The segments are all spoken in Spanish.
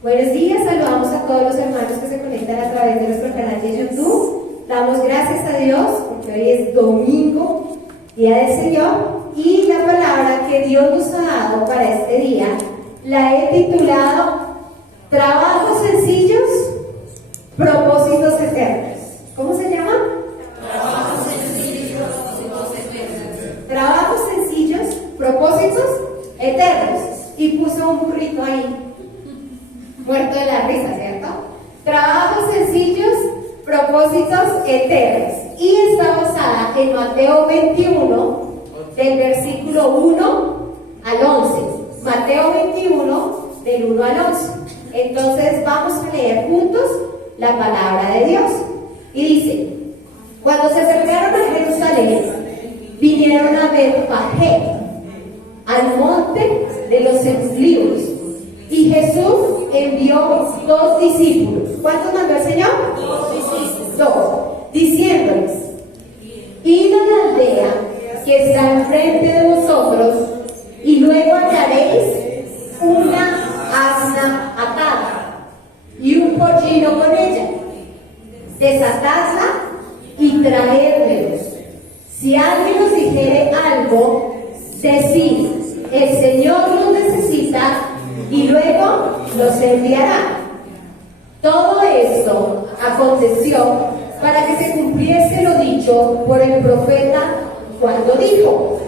Buenos días, saludamos a todos los hermanos que se conectan a través de nuestro canal de YouTube. Damos gracias a Dios porque hoy es domingo, Día del Señor, y la palabra que Dios nos ha dado para este día la he titulado Trabajos sencillos, propósitos eternos. ¿Cómo se llama? Trabajos sencillos, propósitos eternos. Trabajos sencillos, propósitos eternos. Y puso un burrito ahí, muerto de la risa, ¿cierto? Trabajos sencillos, propósitos eternos. Y está basada en Mateo 21, del versículo 1 al 11. Mateo 21, del 1 al 11. Entonces vamos a leer juntos la palabra de Dios. Y dice: cuando se acercaron a Jerusalén, vinieron a Betfagé, al monte de los Olivos. Y Jesús envió 2 discípulos. ¿Cuántos mandó el Señor? 2 discípulos. 2. Diciéndoles: id a la aldea que está enfrente de vosotros, y luego hallaréis una asna atada y un pollino con ella. Desatadla y traédmelos. Si alguien os dijere algo, decid: el Señor los necesita, y luego los enviará. Todo esto aconteció para que se cumpliese lo dicho por el profeta cuando dijo: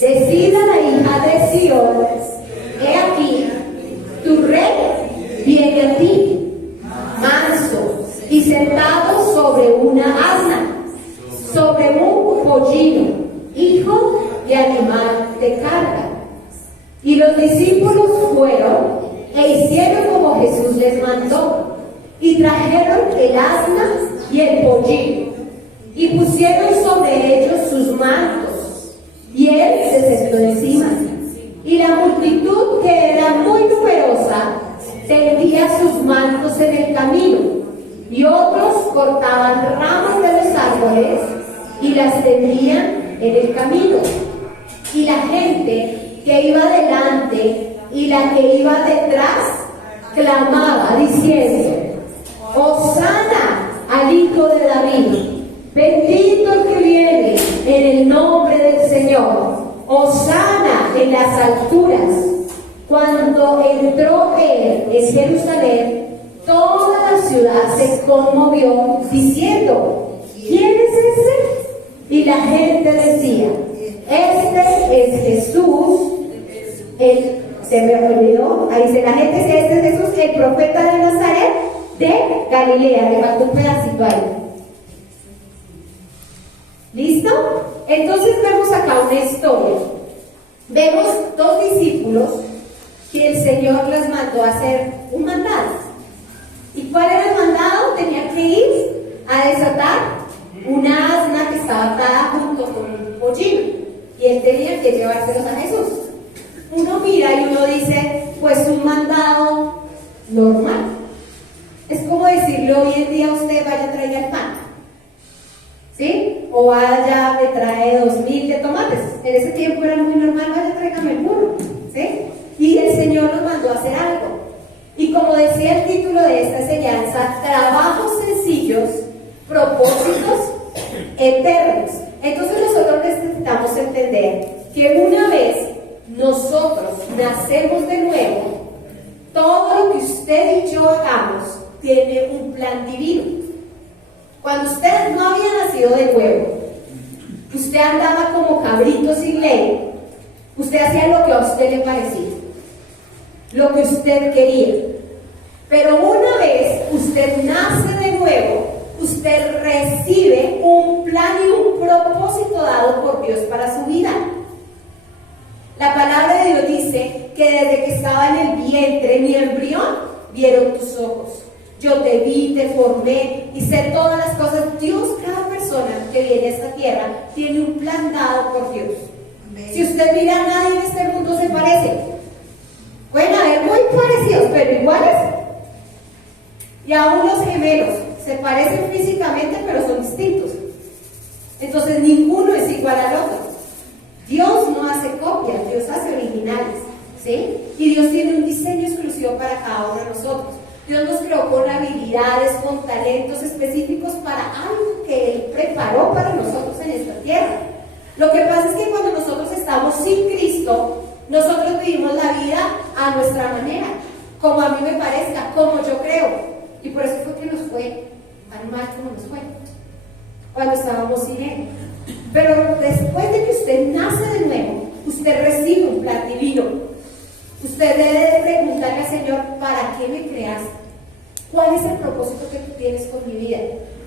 decid a la hija de Sión, he aquí, tu rey viene a ti, manso y sentado sobre una asna, sobre un pollino, hijo de animal de carga. Y los discípulos fueron e hicieron como Jesús les mandó, y trajeron el asna y el pollino, y pusieron sobre ellos sus mantos, y él se sentó encima. Y la multitud, que era muy numerosa, tendía sus mantos en el camino, y otros cortaban ramas de los árboles y las tendían en el camino. Y la gente que iba delante y la que iba detrás clamaba diciendo: Hosana al Hijo de David, bendito el que viene en el nombre del Señor, Hosana en las alturas. Cuando entró él en Jerusalén, toda la ciudad se conmovió diciendo: ¿quién es ese? Y la gente decía: este es Jesús, se me olvidó, ahí dice la gente: este es Jesús, el profeta de Nazaret de Galilea. Le faltó un pedacito ahí. ¿Listo? Entonces vemos acá una historia. Vemos 2 discípulos que el Señor les mandó a hacer un mandado. ¿Y cuál era el mandado? Tenían que ir a desatar una asna que estaba atada junto con un pollino, y él tenía que llevárselos a Jesús. Uno mira y uno dice: pues un mandado normal. Es como decirle hoy en día: usted vaya, traiga el pan, ¿sí? O vaya, me trae 2.000 de tomates. En ese tiempo era muy normal: vaya, tráigame el burro, ¿sí? Y el Señor nos mandó a hacer algo. Y como decía el título de esta enseñanza, trabajos sencillos, propósitos eternos. Entonces nosotros necesitamos entender que una vez nosotros nacemos de nuevo, todo lo que usted y yo hagamos tiene un plan divino. Cuando usted no había nacido de nuevo, usted andaba como cabrito sin ley. Usted hacía lo que a usted le parecía, lo que usted quería. Pero una vez usted nace de nuevo, usted recibe un plan y un propósito dado por Dios para su vida. La palabra de Dios dice que desde que estaba en el vientre, mi embrión, vieron tus ojos. Yo te vi, te formé y sé todas las cosas. Dios, cada persona que viene a esta tierra, tiene un plan dado por Dios. Amén. Si usted mira, a nadie en este mundo se parece. Pueden haber muy parecidos, pero iguales. Y aún los gemelos se parecen físicamente, pero son distintos. Entonces ninguno es igual al otro. Dios no hace copias, Dios hace originales. ¿sí? Y Dios tiene un diseño exclusivo para cada uno de nosotros. Dios nos creó con habilidades, con talentos específicos para algo que Él preparó para nosotros en esta tierra. Lo que pasa es que cuando nosotros estamos sin Cristo, nosotros vivimos la vida a nuestra manera, como a mí me parezca, como yo creo. Y por eso fue que nos fue tan mal como nos fue, cuando estábamos sin Él. Pero después de que usted nace de nuevo, usted recibe un plan divino. Usted debe preguntarle al Señor, ¿para qué me creaste? ¿Cuál es el propósito que tú tienes con mi vida?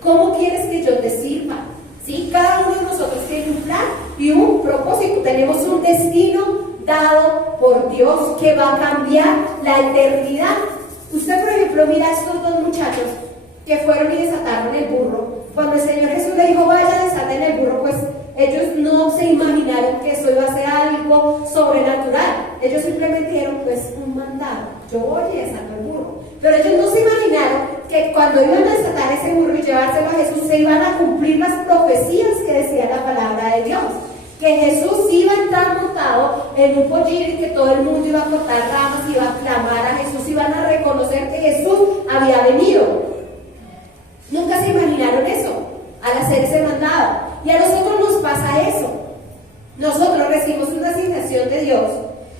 ¿Cómo quieres que yo te sirva? ¿Sí? Cada uno de nosotros tiene un plan y un propósito. Tenemos un destino dado por Dios que va a cambiar la eternidad. Usted, por ejemplo, mira a estos dos muchachos que fueron y desataron el burro. Cuando el Señor Jesús le dijo, vaya, desaten el burro, pues ellos no se imaginaron que eso iba a ser algo sobrenatural. Ellos simplemente dijeron, pues un mandado, yo voy y desato el burro. Pero ellos no se imaginaron que cuando iban a desatar ese burro y llevárselo a Jesús, se iban a cumplir las profecías que decía la palabra de Dios. Que Jesús iba a estar montado en un pollino y que todo el mundo iba a cortar ramas, iba a clamar a Jesús, iban a reconocer que Jesús había venido. Nunca se imaginaron eso al hacer ese mandado. Y a nosotros nos pasa eso. Nosotros recibimos una asignación de Dios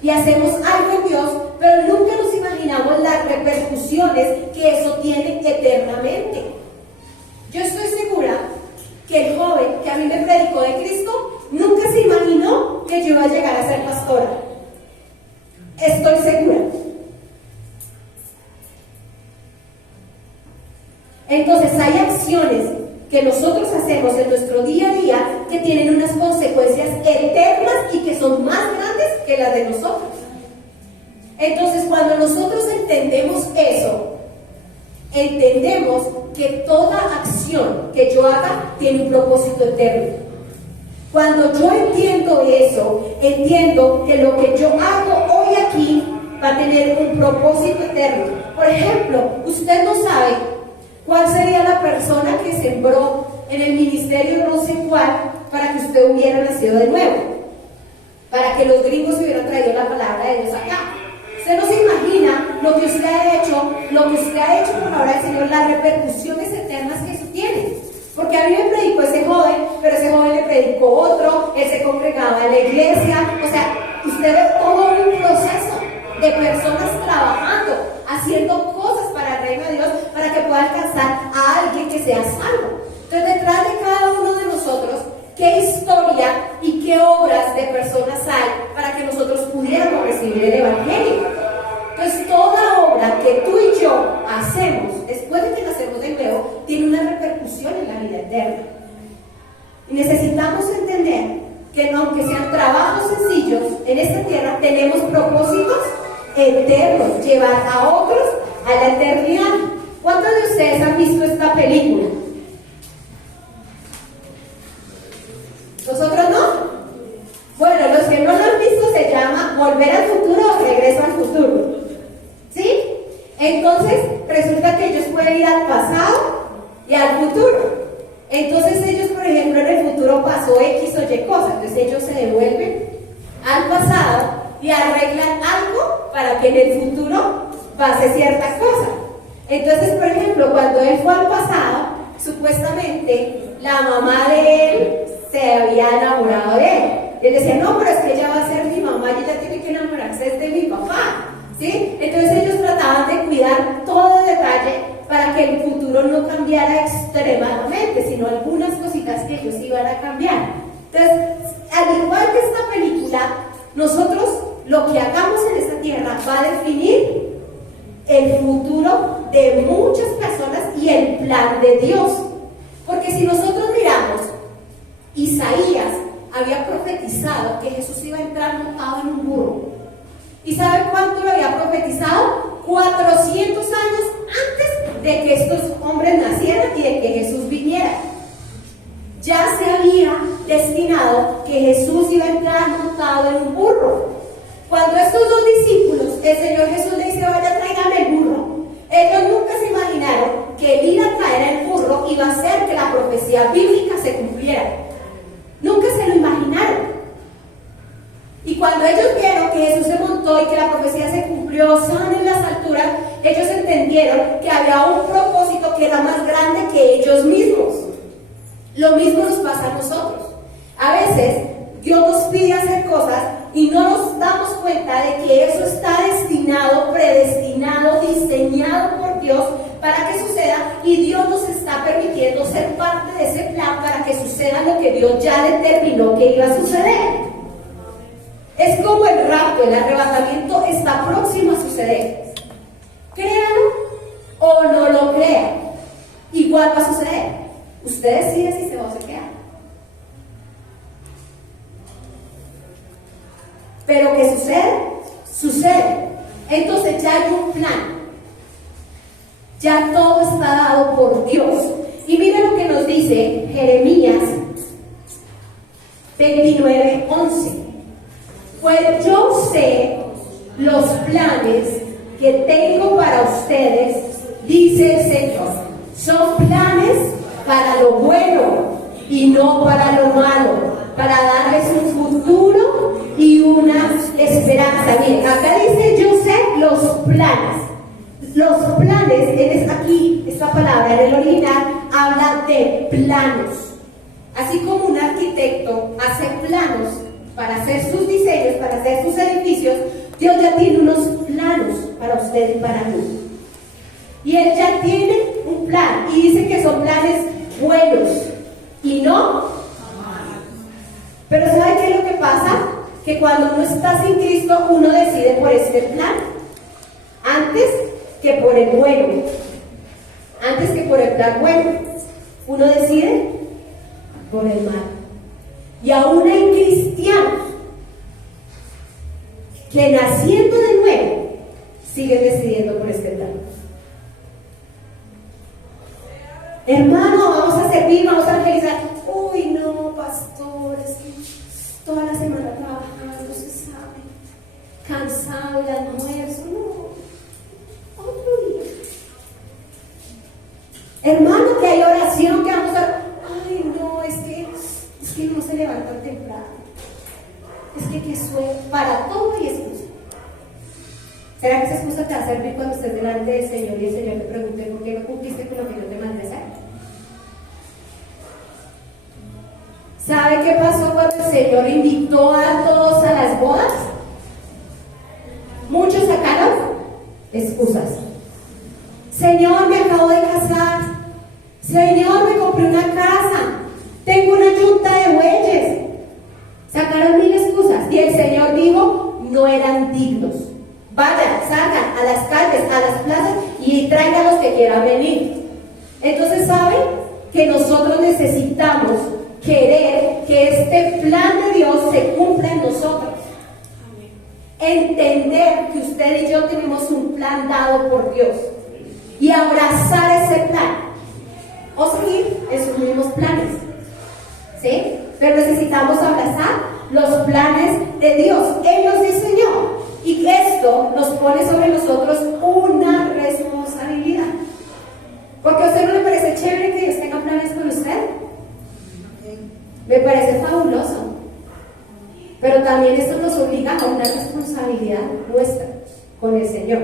y hacemos algo en Dios, pero nunca nos imaginamos las repercusiones que eso tiene eternamente. Yo estoy segura que el joven que a mí me predicó de Cristo nunca se imaginó que yo iba a llegar a ser pastora. Estoy segura. Entonces hay acciones que nosotros hacemos en nuestro día a día que tienen unas consecuencias eternas y que son más grandes que las de nosotros. Entonces, cuando nosotros entendemos eso, entendemos que toda acción que yo haga tiene un propósito eterno. Cuando yo entiendo eso, entiendo que lo que yo hago hoy aquí va a tener un propósito eterno. Por ejemplo, usted no sabe cuál sería la persona que sembró en el ministerio no sé cuál para que usted hubiera nacido de nuevo, para que los gringos hubieran traído la palabra de Dios acá. Usted no se imagina lo que usted ha hecho por la obra del Señor, las repercusiones eternas que eso tiene. Porque a mí me predicó ese joven, pero ese joven le predicó otro, él se congregaba en la iglesia. O sea, usted ve todo un proceso de personas trabajando, haciendo cosas para el reino de Dios, para que pueda alcanzar a alguien que sea salvo. Entonces, detrás de cada uno de nosotros, ¿qué historia y qué obras de personas hay para que nosotros pudiéramos recibir el Evangelio? Entonces, toda obra que tú y yo hacemos después de que nacemos de nuevo tiene una repercusión en la vida eterna. Y necesitamos entender que no, aunque sean trabajos sencillos en esta tierra, tenemos propósitos eternos, llevar a otros a la eternidad. ¿Cuántos de ustedes han visto esta película? ¿Nosotros no? Bueno, los que no lo han visto se llama Volver al Futuro o Regreso al Futuro. ¿Sí? Entonces, resulta que ellos pueden ir al pasado y al futuro. Entonces ellos, por ejemplo, en el futuro pasó X o Y cosa. Entonces ellos se devuelven al pasado y arreglan algo para que en el futuro pase cierta cosa. Entonces, por ejemplo, cuando él fue al pasado, supuestamente la mamá de él se había enamorado de él. Él decía, no, pero es que ella va a ser mi mamá y ella tiene que enamorarse de mi papá. ¿Sí? Entonces ellos trataban de cuidar todo detalle para que el futuro no cambiara extremadamente, sino algunas cositas que ellos iban a cambiar. Entonces, al igual que esta película, nosotros lo que hagamos en esta tierra va a definir el futuro de muchas personas y el plan de Dios. Porque si nosotros miramos, Isaías había profetizado que Jesús iba a entrar montado en un burro. ¿Y sabe cuánto lo había profetizado? 400 años antes de que estos hombres nacieran y de que Jesús viniera. Ya se había destinado que Jesús iba a entrar montado en un burro. Cuando estos dos discípulos, el Señor Jesús le dice, vaya, tráigame el burro. Ellos nunca se imaginaron que el ir a traer el burro iba a hacer que la profecía bíblica se cumpliera. Nunca se lo imaginaron. Y cuando ellos vieron que Jesús se montó y que la ellos entendieron que había un propósito que era más grande que ellos mismos. Lo mismo nos pasa a nosotros. A veces Dios nos pide hacer cosas y no nos damos cuenta de que eso está destinado, predestinado, diseñado por Dios para que suceda, y Dios nos está permitiendo ser parte de ese plan para que suceda lo que Dios ya determinó que iba a suceder. Es como el rapto, el arrebatamiento está próximo a suceder. Créanlo o no lo crean, igual va a suceder. Usted decide si se va o se queda. Pero que sucede, sucede. Entonces ya hay un plan. Ya todo está dado por Dios. Y mire lo que nos dice Jeremías 29:11. Pues yo sé los planes que tengo para ustedes, dice el Señor. Son planes para lo bueno y no para lo malo, para darles un futuro y una esperanza. Bien, acá dice yo sé los planes. Los planes, aquí esta palabra en el original habla de planos. Así como un arquitecto hace planos para hacer sus diseños, para hacer sus edificios, Dios ya tiene unos planos para usted y para mí. Y Él ya tiene un plan y dice que son planes buenos y no. Pero ¿sabe qué es lo que pasa? Que cuando uno está sin Cristo, uno decide por este plan antes que por el bueno, antes que por el plan bueno, uno decide por el mal. Y aún hay cristianos que naciendo de nuevo siguen decidiendo por este plan. Hermano, vamos a servir, vamos a evangelizar. Uy, no, pastores, toda la semana trabajando, se sabe, cansado, el almuerzo, no. Otro día. Hermano, que hay oración, que vamos a... Ay, no, es que no se levantan temprano. Es que suena, para todo y excusa. ¿Será que esa excusa te va a servir cuando estés delante del Señor y el Señor te pregunte por qué no cumpliste con lo que yo te mandé a hacer? ¿Sabe qué pasó cuando el Señor invitó a todos a las bodas? Muchos sacaron excusas. Señor, me acabo de casar. Señor, me compré una casa. Tengo una yunta de bueyes. Sacaron 1000 excusas. Y el Señor dijo, no eran dignos. Vayan, salgan a las calles, a las plazas y traigan a los que quieran venir. Entonces, ¿saben? Que nosotros necesitamos querer que este plan de Dios se cumpla en nosotros. Entender que usted y yo tenemos un plan dado por Dios y abrazar ese plan o seguir esos mismos planes, ¿sí? Pero necesitamos abrazar los planes de Dios. Él nos diseñó y esto nos pone sobre nosotros una responsabilidad, porque a usted no le parece chévere que Dios tenga planes con usted. Me parece fabuloso. Pero también esto nos obliga a una responsabilidad nuestra con el Señor.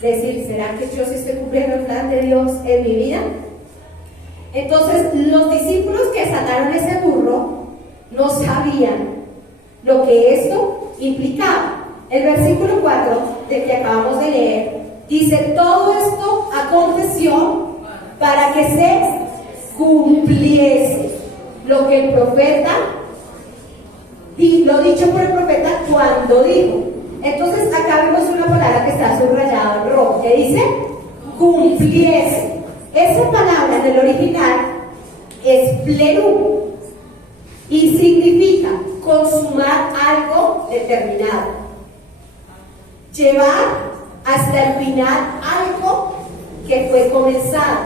Decir, ¿será que yo sí estoy cumpliendo el plan de Dios en mi vida? Entonces, los discípulos que sacaron ese burro no sabían lo que esto implicaba. El versículo 4 del que acabamos de leer dice, todo esto aconteció para que se cumpliese lo que el profeta lo dicho por el profeta cuando dijo. Entonces acá vemos una palabra que está subrayada en rojo, que dice cumpliese. Esa palabra en el original es plenum y significa consumar algo determinado, llevar hasta el final algo que fue comenzado,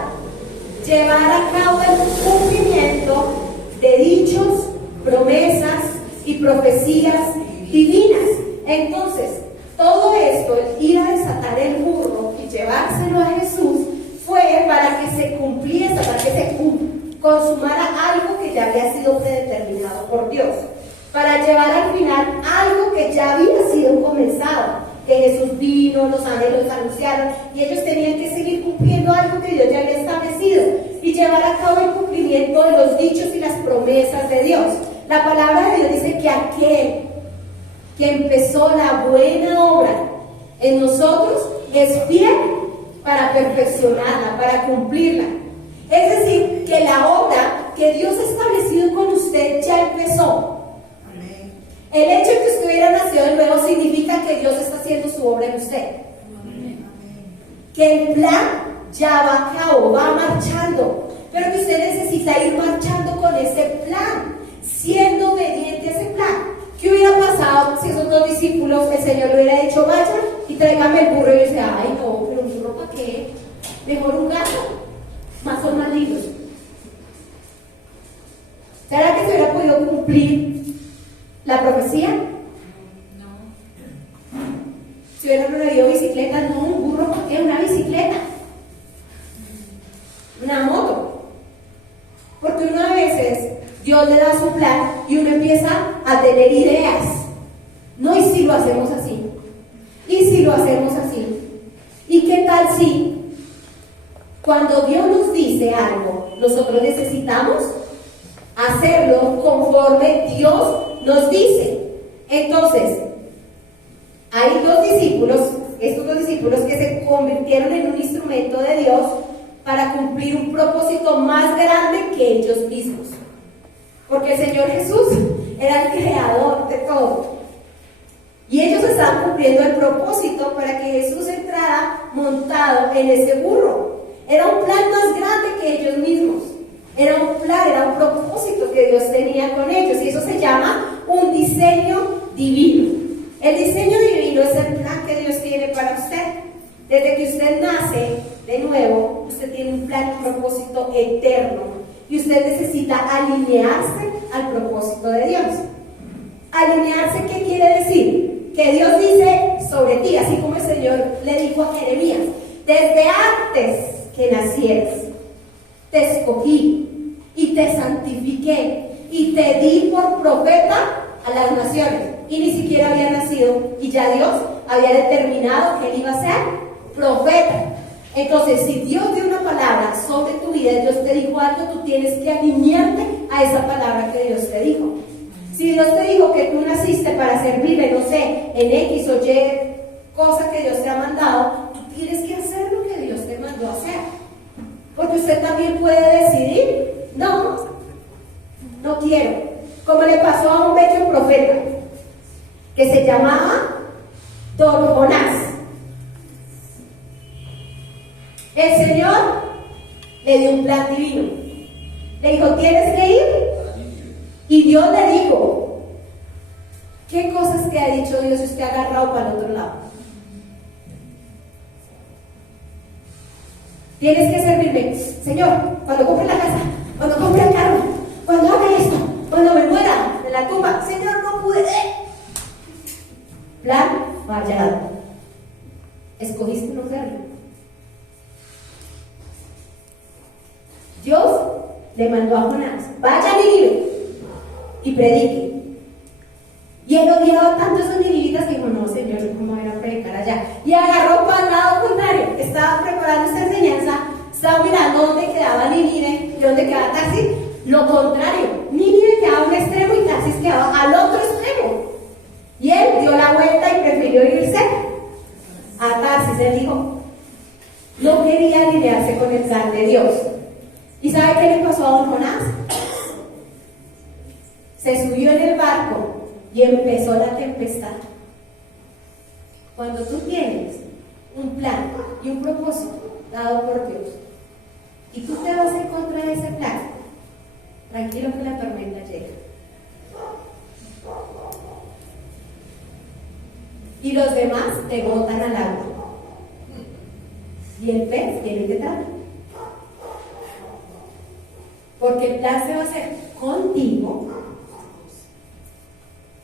llevar a cabo el cumplimiento de dichos, promesas y profecías divinas. Entonces, todo esto, el ir a desatar el burro y llevárselo a Jesús, fue para que se cumpliese, para que se consumara algo que ya había sido predeterminado por Dios, para llevar al final algo que ya había sido comenzado, que Jesús vino, los ángeles anunciaron divorciaron y ellos tenían que seguir cumpliendo algo que Dios ya había establecido y llevar a cabo el cumplimiento de los dichos y las promesas de Dios. La palabra de Dios dice que aquel que empezó la buena obra en nosotros es fiel para perfeccionarla, para cumplirla. Es decir, que la obra que Dios ha establecido con usted ya empezó. El hecho de que usted hubiera nacido de nuevo significa que Dios está haciendo su obra en usted. Que el plan ya va a cabo, va marchando, pero que usted necesita ir marchando con ese plan, siendo obediente a ese plan. ¿Qué hubiera pasado si esos dos discípulos, el Señor le hubiera dicho, vayan y tráigame el burro? Y yo decía, ay no, pero un burro ¿para qué? Mejor un gato, son más lindos. ¿Será que se hubiera podido cumplir la profecía? No. Si hubieran habido bicicletas, no, un burro ¿para qué? Una bicicleta, una moto. Porque uno a veces Dios le da su plan y uno empieza a tener ideas. No, y si lo hacemos así, y si lo hacemos así, y qué tal si cuando Dios nos dice algo, nosotros necesitamos hacerlo conforme Dios nos dice. Entonces, hay dos discípulos, estos dos discípulos que se convirtieron en un instrumento de Dios para cumplir un propósito más grande que ellos mismos. Porque el Señor Jesús era el creador de todo. Y ellos estaban cumpliendo el propósito para que Jesús entrara montado en ese burro. Era un plan más grande que ellos mismos. Era un plan, era un propósito que Dios tenía con ellos. Y eso se llama un diseño divino. El diseño divino es el plan que Dios tiene para usted. Desde que usted nace de nuevo, usted tiene un plan, un propósito eterno. Y usted necesita alinearse al propósito de Dios. ¿Alinearse qué quiere decir? Que Dios dice sobre ti, así como el Señor le dijo a Jeremías, desde antes que nacieras, te escogí y te santifiqué y te di por profeta a las naciones. Y ni siquiera había nacido y ya Dios había determinado que él iba a ser profeta. Entonces, si Dios dio una palabra sobre tu vida, Dios te dijo algo, tú tienes que alinearte a esa palabra que Dios te dijo. Si Dios te dijo que tú naciste para servirle, no sé, en X o Y cosa que Dios te ha mandado, tú tienes que hacer lo que Dios te mandó a hacer. Porque usted también puede decidir, no quiero. Como le pasó a un bello profeta que se llamaba Don Jonás. El Señor le dio un plan divino. Le dijo, tienes que ir. Y Dios le dijo, ¿qué cosas te ha dicho Dios si usted ha agarrado para el otro lado? Tienes que servirme, Señor, cuando compre la casa, cuando compre el carro, cuando haga esto, cuando me muera de la tumba. Señor, no pude. Plan fallado. Escogiste no serlo. Dios le mandó a Jonás, vaya a Nínive y predique. Y él odiaba tanto a esos ninivitas que dijo, no, Señor, ¿cómo voy a predicar allá? Y agarró para el lado contrario. Estaba preparando esta enseñanza, estaba mirando dónde quedaba Nínive y dónde quedaba Tarsis. Lo contrario, Nínive quedaba a un extremo y Tarsis quedaba al otro extremo. Y él dio la vuelta y prefirió irse a Tarsis. Él dijo, no quería alinearse con el plan de Dios. ¿Y sabe qué le pasó a don Jonás? Se subió en el barco y empezó la tempestad. Cuando tú tienes un plan y un propósito dado por Dios y tú te vas en contra de ese plan, tranquilo que la tormenta llega. Y los demás te botan al agua. Y el pez viene y te traga. Porque el plan se va a hacer contigo,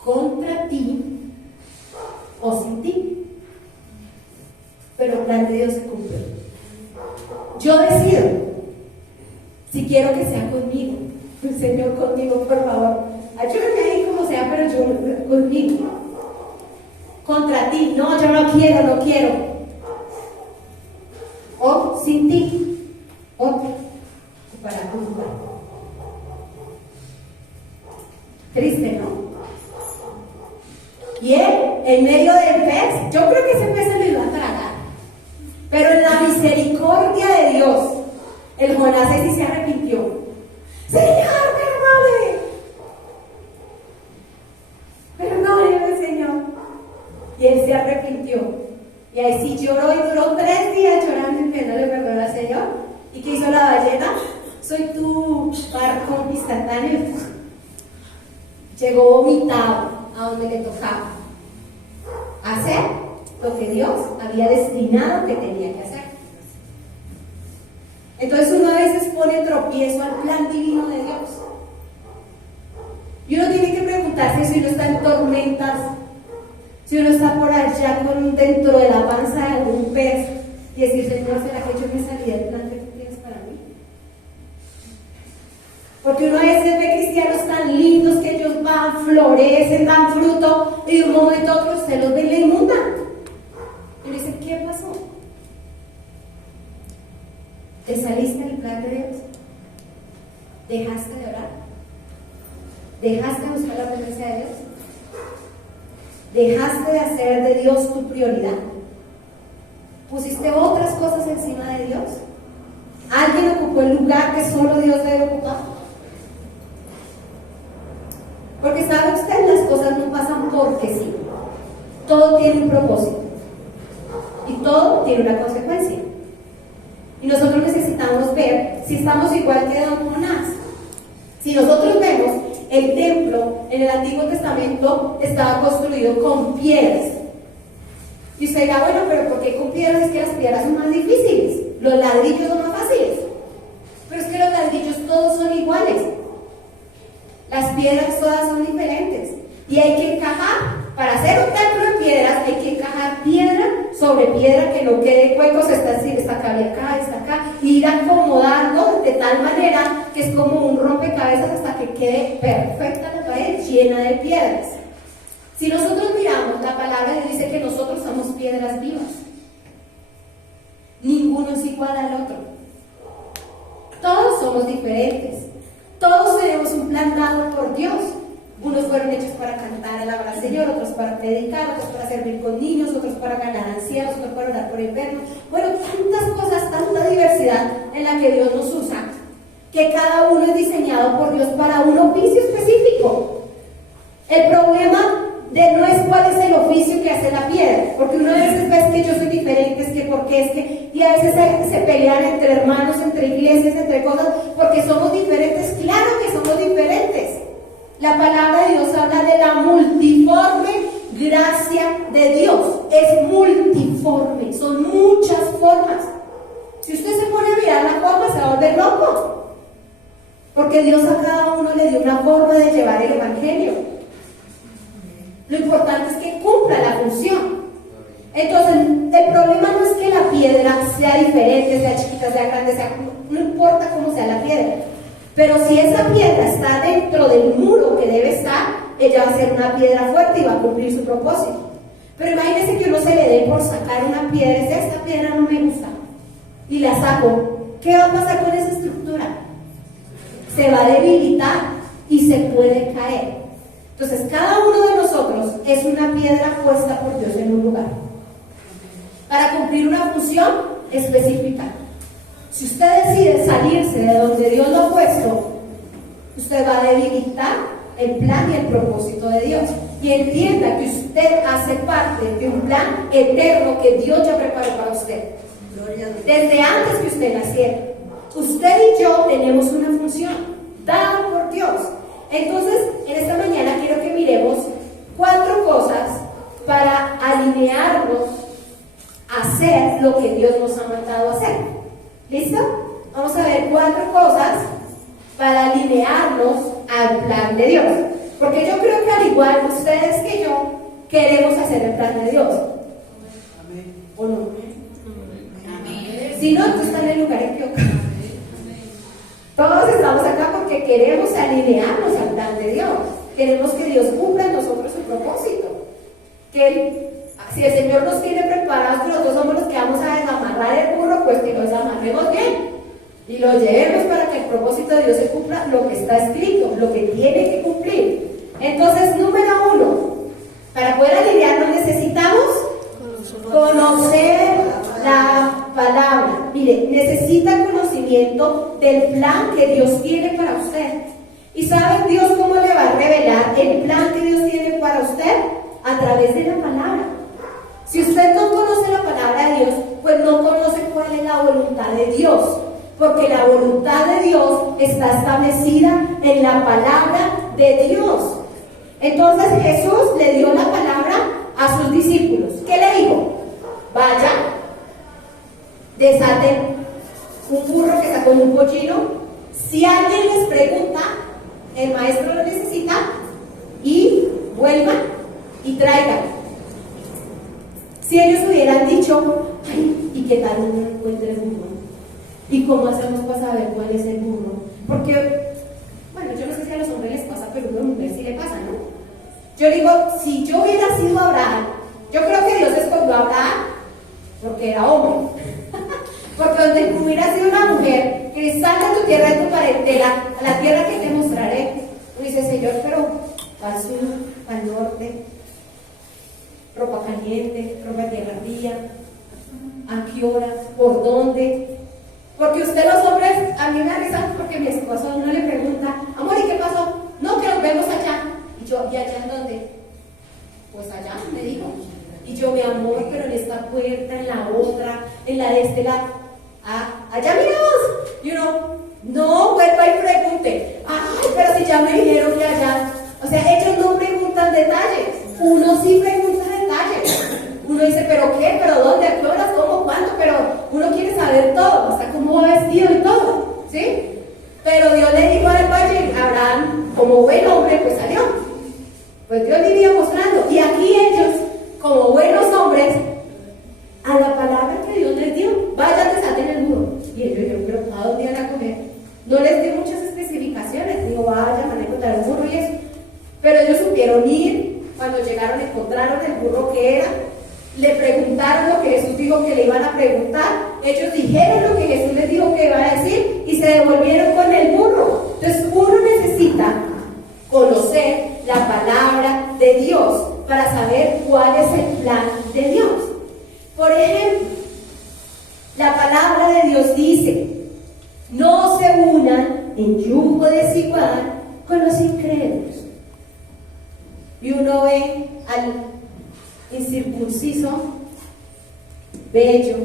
contra ti o sin ti. Pero el plan de Dios se cumple. Yo decido si quiero que sea conmigo. Señor, conmigo, por favor. Ayúdame ahí como sea, pero yo conmigo. Contra ti, no, yo no quiero. o sin ti. Otro ocupará tu lugar. Triste, ¿no? Y él, en medio del pez, yo creo que ese pez se lo iba a tragar. Pero en la misericordia de Dios, el Jonás sí se arrepintió. Señor, perdóneme, Señor. Y él se arrepintió. Y ahí sí lloró y duró 3 días llorando y pidiéndole perdón al Señor. ¿Y qué hizo la ballena? Soy tu barco instantáneo. Llegó vomitado a donde le tocaba hacer lo que Dios había destinado que tenía que hacer. Entonces uno a veces pone tropiezo al plan divino de Dios. Y uno tiene que preguntarse si uno está en tormentas, si uno está por allá dentro de la panza de algún pez y decir, Señor, ¿será que yo me salí del plan que tú tienes para mí? Porque uno a veces ve cristianos tan lindos que ellos van, florecen, dan fruto y de un momento a otro se los ven y la inmundan. Y uno dice, ¿qué pasó? ¿Te saliste del plan de Dios? ¿Dejaste de orar? ¿Dejaste de buscar la presencia de Dios? ¿Dejaste de hacer de Dios tu prioridad? ¿Pusiste otras cosas encima de Dios? ¿Alguien ocupó el lugar que solo Dios debe ocupar? Porque sabe usted, las cosas no pasan porque sí. Todo tiene un propósito. Y todo tiene una consecuencia. Y nosotros necesitamos ver si estamos igual que Don Jonás. Si nosotros vemos, el templo en el Antiguo Testamento estaba construido con piedras. Y usted dirá, bueno, pero ¿por qué con piedras? Es que las piedras son más difíciles. Los ladrillos son más fáciles. Pero es que los ladrillos todos son iguales. Las piedras todas son diferentes. Y hay que encajar. Para hacer un templo en piedras hay que encajar piedra sobre piedra, que no quede huecos, esta acá y acá, esta acá, y ir acomodando de tal manera que es como un rompecabezas hasta que quede perfecta la pared llena de piedras. Si nosotros miramos, la palabra de Dios dice que nosotros somos piedras vivas. Ninguno es igual al otro. Todos somos diferentes. Todos tenemos un plan dado por Dios. Unos fueron hechos para cantar, alabar al Señor, otros para predicar, otros para servir con niños, otros para ganar ancianos, otros para orar por enfermos. Bueno, tantas cosas, tanta diversidad en la que Dios nos usa, que cada uno es diseñado por Dios para un oficio específico. El problema no es cuál es el oficio que hace la piedra, porque uno a veces ve que yo soy diferente, es que porque es que, y a veces se pelean entre hermanos, entre iglesias, entre cosas, porque somos diferentes. Claro que somos diferentes. La palabra de Dios habla de la multiforme gracia de Dios. Es multiforme, son muchas formas. Si usted se pone a mirar la forma, se va a volver loco, porque Dios a cada uno le dio una forma de llevar el evangelio. Lo importante es que cumpla la función. Entonces, el problema no es que la piedra sea diferente, sea chiquita, sea grande, no importa cómo sea la piedra. Pero si esa piedra está dentro del muro que debe estar, ella va a ser una piedra fuerte y va a cumplir su propósito. Pero imagínense que uno se le dé por sacar una piedra, y esta piedra no me gusta, y la saco. ¿Qué va a pasar con esa estructura? Se va a debilitar y se puede caer. Entonces, cada uno de nosotros es una piedra puesta por Dios en un lugar para cumplir una función específica. Si usted decide salirse de donde Dios lo ha puesto, usted va a debilitar el plan y el propósito de Dios. Y entienda que usted hace parte de un plan eterno que Dios ya preparó para usted. Desde antes que usted naciera. Usted y yo tenemos una función dada por Dios. Entonces, en esta mañana quiero que miremos 4 cosas para alinearnos a hacer lo que Dios nos ha mandado a hacer. ¿Listo? Vamos a ver 4 cosas para alinearnos al plan de Dios. Porque yo creo que al igual ustedes que yo, queremos hacer el plan de Dios. Amén. ¿O no? Amén. Si no, tú estás en el lugar equivocado. Todos estamos acá porque queremos alinearnos al plan de Dios. Queremos que Dios cumpla en nosotros su propósito. Que si el Señor nos tiene preparados, que nosotros somos los que vamos a desamarrar el burro, pues que nos trabajemos bien y lo llevemos para que el propósito de Dios se cumpla, lo que está escrito, lo que tiene que cumplir. Entonces, número 1, para poder alinearnos necesitamos conocer la palabra. Mire, necesita conocimiento del plan que Dios tiene para usted. ¿Y sabe Dios cómo le va a revelar el plan que Dios tiene para usted? A través de la palabra. Si usted no conoce la palabra de Dios, pues no conoce cuál es la voluntad de Dios, porque la voluntad de Dios está establecida en la palabra de Dios. Entonces Jesús le dio la palabra a sus discípulos. ¿Qué le dijo? Vaya, desaten un burro que sacó un pollino. Si alguien les pregunta, el maestro lo necesita, y vuelvan y traigan. Si ellos hubieran dicho, ay, ¿y qué tal uno encuentre el burro? ¿Y cómo hacemos para saber cuál es el burro? Porque, bueno, yo no sé si a los hombres les pasa, pero a una mujer sí le pasa, ¿no? Yo digo, si yo hubiera sido Abraham, yo creo que Dios escogió a Abraham porque era hombre. Porque donde hubiera sido una mujer, que sal de tu tierra, de tu parentela, a la tierra que te mostraré. Tú dices, Señor, pero al sur, al norte, ropa caliente, ropa de tierra fría, ¿a qué hora? ¿Por dónde? Porque usted los hombres, a mí me da risa porque mi esposo uno le pregunta, amor, ¿y qué pasó? No, que nos vemos allá. Y yo, ¿y allá en dónde? Pues allá, me dijo. Y yo, mi amor, pero en esta puerta, en la otra, en la de este lado. Ah, allá miramos. Y uno, no, vuelva y pregunte. Ay, pero si ya me dijeron que allá. O sea, ellos no preguntan detalles. Uno sí pregunta detalles. Uno dice, ¿pero qué? ¿Pero dónde? ¿A qué horas? ¿Cómo? ¿Cuándo? Pero uno quiere saber todo, hasta cómo va vestido y todo, ¿sí? Pero Dios le dijo al valle, Abraham, como buen hombre, pues salió. Pues Dios le iba mostrando. Y aquí ellos, como buenos hombres, a la palabra que Dios les dio, vayan, desaten el burro. Y ellos dijeron, ¿pero a dónde iban a comer? No les dio muchas especificaciones. Digo, vayan, van a encontrar el burro y eso. Pero ellos supieron ir. Cuando llegaron, encontraron el burro que era. Le preguntaron lo que Jesús dijo que le iban a preguntar. Ellos dijeron lo que Jesús les dijo que iba a decir y se devolvieron con el burro. Entonces uno necesita conocer la palabra de Dios para saber cuál es el plan de Dios. Por ejemplo, la palabra de Dios dice, no se unan en yugo desigual con los incrédulos. Y uno ve al incircunciso, bello,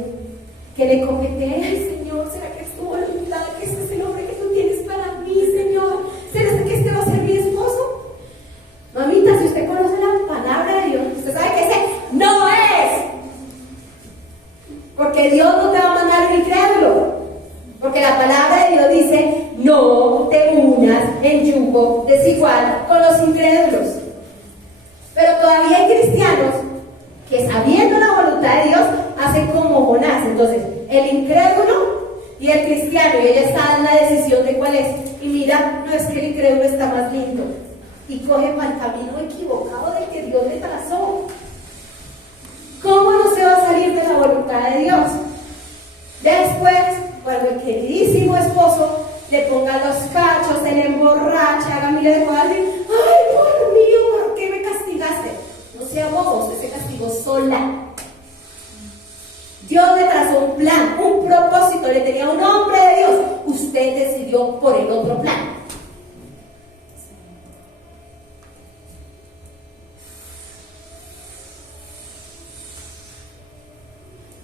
que le coquetea, ay Señor, ¿será que es tu voluntad? Que este es el hombre que tú tienes para mí, Señor. ¿Será que este va a ser mi esposo? Mamita, si usted conoce la palabra de Dios, usted sabe que ese no es. Porque Dios no te va a mandar un incrédulo. Porque la palabra de Dios dice, no te unas en yugo desigual con los incrédulos. Pero todavía hay cristianos que sabiendo la voluntad de Dios hacen como Jonás. Entonces, el incrédulo y el cristiano, y ella está en la decisión de cuál es. Y mira, no es que el incrédulo está más lindo. Y coge para el camino equivocado del que Dios le trazó. ¿Cómo no se va a salir de la voluntad de Dios? Después, cuando el queridísimo esposo le ponga los cachos, se le emborracha, haga miles de cosas, ay, por mío, ¿por qué me castigaste? No sea bobo, usted se castigó sola. Dios le trazó un plan, un propósito, le tenía un nombre de Dios. Usted decidió por el otro plan.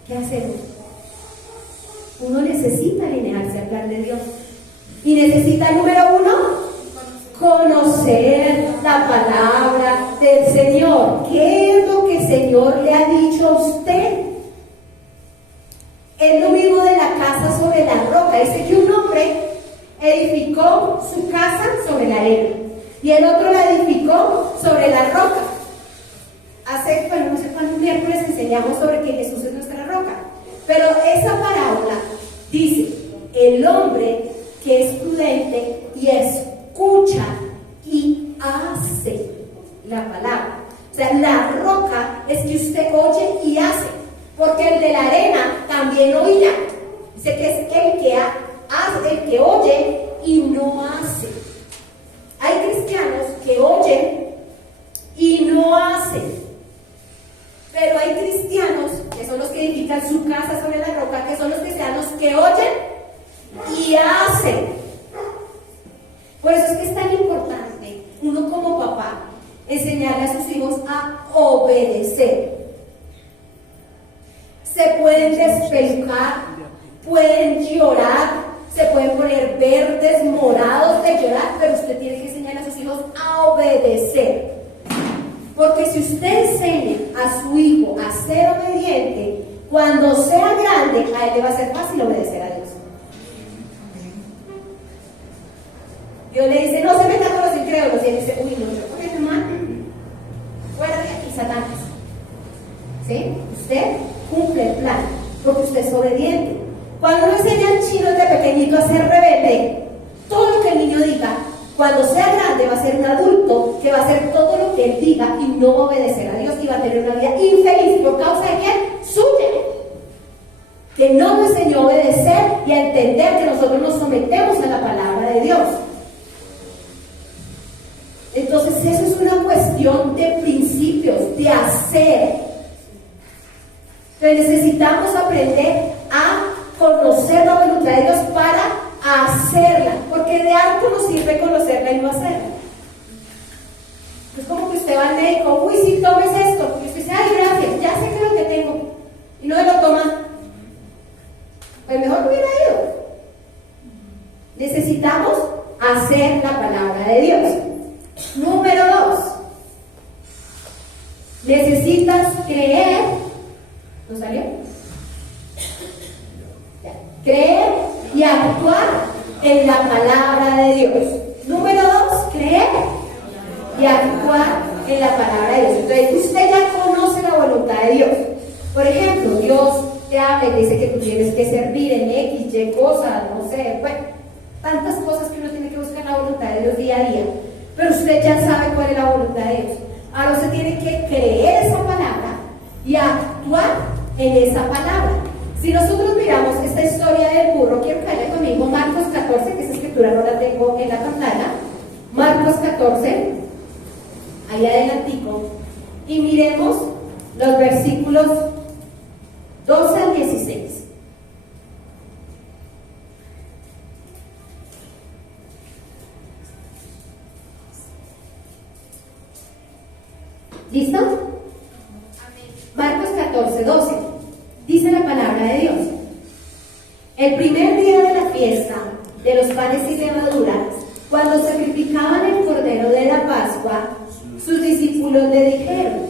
¿Qué hacemos? Uno necesita alinearse al plan de Dios. Y necesita, número 1, conocer la palabra del Señor. ¿Qué es lo que el Señor le ha dicho a usted? Es lo mismo de la casa sobre la roca. Dice que un hombre edificó su casa sobre la arena y el otro la edificó sobre la roca. No sé cuántos miércoles enseñamos sobre que Jesús es nuestra roca. Pero esa parábola dice, el hombre que es prudente y escucha y hace la palabra. O sea, la roca es que usted oye y hace. Porque el de la arena también oía. Dice que es casa sobre la roca, que son los cristianos que oyen y hacen. Por eso es que es tan importante uno como papá enseñarle a sus hijos a obedecer. Se pueden despelucar, pueden llorar, se pueden poner verdes, morados de llorar, pero usted tiene que enseñar a sus hijos a obedecer. Porque si usted enseña a su hijo a ser obediente, cuando sea grande, a él le va a ser fácil obedecer a Dios. Dios le dice, no se metan con los incrédulos, y él dice, uy, no, yo con ese man, fuera de aquí, Satanás. ¿Sí? Usted cumple el plan, porque usted es obediente. Cuando uno enseña al chino de pequeñito a ser rebelde, todo lo que el niño diga, cuando sea grande va a ser un adulto que va a hacer todo lo que él diga y no va a obedecer a Dios y va a tener una vida infeliz. ¿Por causa de quién? Suya. Que no nos enseñó a obedecer y a entender que nosotros nos sometemos a la palabra de Dios. Entonces eso es una cuestión de principios, de hacer. Entonces necesitamos aprender a conocer la voluntad de Dios para hacerla, porque de harto nos sirve conocerla y no hacerla. Es como que usted va al médico, uy, si tomes esto, y usted dice, ay, gracias, ya sé que es lo que tengo, y no se lo toma, pues mejor no hubiera ido. Necesitamos hacer la palabra de Dios. Número 2, necesitas creer. ¿No salió? Ya. Creer y actuar en la palabra de Dios. Número 2, creer y actuar en la palabra de Dios. Entonces, usted ya conoce la voluntad de Dios. Por ejemplo, Dios te habla y dice que tú tienes que servir en X, Y cosas, no sé, bueno, tantas cosas que uno tiene que buscar la voluntad de Dios día a día. Pero usted ya sabe cuál es la voluntad de Dios. Ahora usted tiene que creer esa palabra y actuar en esa palabra. Si nosotros miramos esta historia del burro, quiero que vaya conmigo Marcos 14, que esa escritura no la tengo en la pantalla. Marcos 14, ahí adelantico, y miremos los versículos 12 al 16. ¿Listo? Marcos 14, 12. Dice la palabra de Dios. El primer día de la fiesta de los panes sin levadura, cuando sacrificaban el cordero de la Pascua, sus discípulos le dijeron,